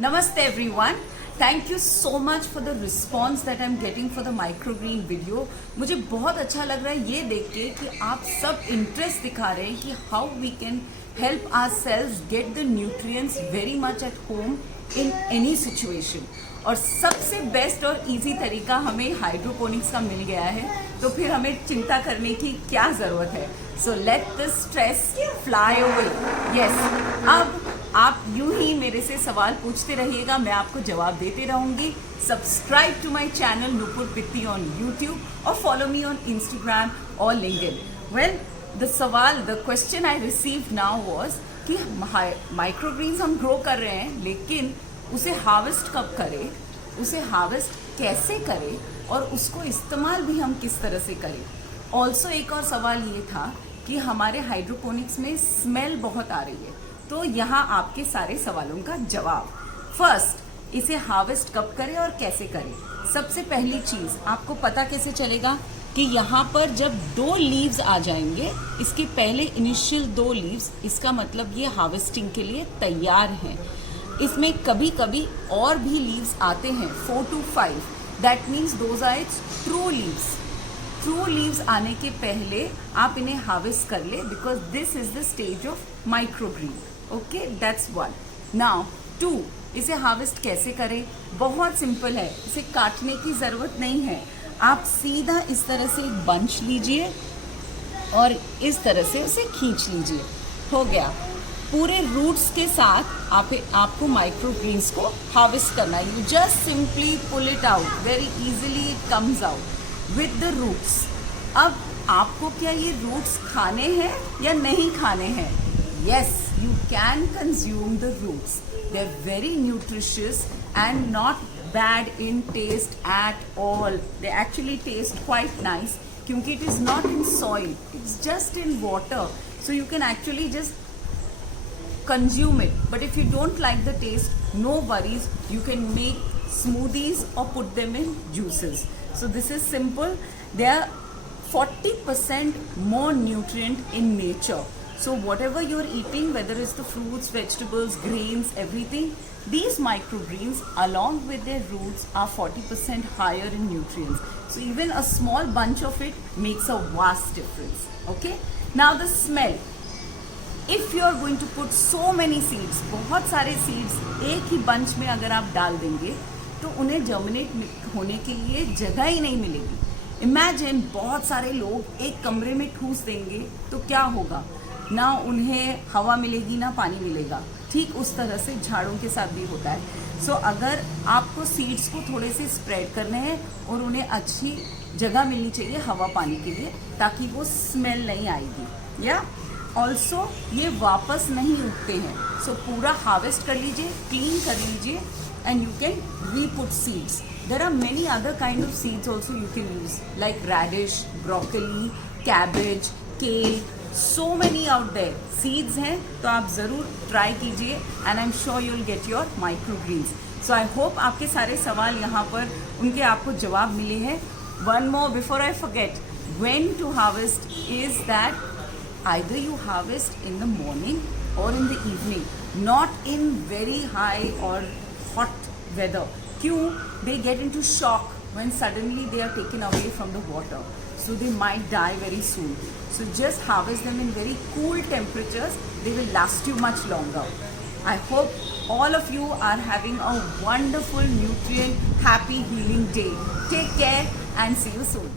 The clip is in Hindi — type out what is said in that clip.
Namaste everyone. Thank you so much for the response that I'm getting for the microgreen video. मुझे बहुत अच्छा लग रहा है ये देख के कि आप सब इंटरेस्ट दिखा रहे हैं कि how we can help ourselves get the nutrients very much at home in any situation. और सबसे बेस्ट और इजी तरीका हमें हाइड्रोपोनिक्स का मिल गया है, तो फिर हमें चिंता करने की क्या ज़रूरत है. So let the stress fly away. Yes, अब आप यूं ही मेरे से सवाल पूछते रहिएगा, मैं आपको जवाब देते रहूंगी. Subscribe to my channel Nupur Pitti on YouTube और फॉलो मी ऑन इंस्टाग्राम और LinkedIn. Well, the question I received now was कि माइक्रोग्रीन्स हम ग्रो कर रहे हैं, लेकिन उसे हार्वेस्ट कब करें, उसे हार्वेस्ट कैसे करें और उसको इस्तेमाल भी हम किस तरह से करें. ऑल्सो एक और सवाल ये था कि हमारे हाइड्रोपोनिक्स में स्मेल बहुत आ रही है, तो यहाँ आपके सारे सवालों का जवाब. फर्स्ट, इसे हार्वेस्ट कब करें और कैसे करें. सबसे पहली चीज़, आपको पता कैसे चलेगा कि यहाँ पर जब 2 लीव्स आ जाएंगे, इसके पहले इनिशियल 2 लीव्स, इसका मतलब ये हार्वेस्टिंग के लिए तैयार हैं. इसमें कभी कभी और भी लीव्स आते हैं 4 to 5. That means those are its true leaves. True leaves आने के पहले आप इन्हें हार्वेस्ट कर ले, because this is the stage of microgreen. Okay, that's 1. Now 2, इसे हार्वेस्ट कैसे करें. बहुत सिंपल है, इसे काटने की ज़रूरत नहीं है. आप सीधा इस तरह से एक बंच लीजिए और इस तरह से उसे खींच लीजिए. हो गया. पूरे रूट्स के साथ आपको माइक्रोग्रीन्स को हार्वेस्ट करना है. You just simply pull it out, very easily it comes out with the roots. अब आपको क्या ये रूट्स खाने हैं या नहीं खाने हैं. Yes, you can consume the roots. They're very nutritious and not bad in taste at all. They actually taste quite nice क्योंकि it is not in soil, it's just in water. So you can actually just consume it. But if you don't like the taste, no worries. You can make smoothies or put them in juices. So this is simple. They are 40% more nutrient in nature. So whatever you're eating, whether it's the fruits, vegetables, grains, everything, these microgreens along with their roots are 40% higher in nutrients. So even a small bunch of it makes a vast difference. Okay? Now the smell. If you are going to put so many seeds, बहुत सारे seeds एक ही bunch में अगर आप डाल देंगे तो उन्हें जर्मिनेट होने के लिए जगह ही नहीं मिलेगी. इमेजिन बहुत सारे लोग एक कमरे में ठूस देंगे तो क्या होगा. ना उन्हें हवा मिलेगी ना पानी मिलेगा. ठीक उस तरह से झाड़ों के साथ भी होता है. सो अगर आपको सीड्स को थोड़े से स्प्रेड करने हैं और उन्हें अच्छी जगह मिलनी चाहिए हवा पानी के लिए, ताकि वो स्मेल नहीं आएगी. या ऑल्सो ये वापस नहीं उगते हैं. सो पूरा हार्वेस्ट कर लीजिए, क्लीन कर लीजिए and you can re-put seeds. There are many other kind of seeds also you can use, like radish, broccoli, cabbage, kale. So many out there. Seeds हैं तो आप ज़रूर try कीजिए and I'm sure you'll get your microgreens. So I hope आपके सारे सवाल यहाँ पर उनके आपको जवाब मिले हैं. One more before I forget. When to harvest is that either you harvest in the morning or in the evening, not in very high or hot weather. क्यों? They get into shock when suddenly they are taken away from the water. So they might die very soon. So just harvest them in very cool temperatures. They will last you much longer. I hope all of you are having a wonderful, nutrient, happy, healing day. Take care and see you soon.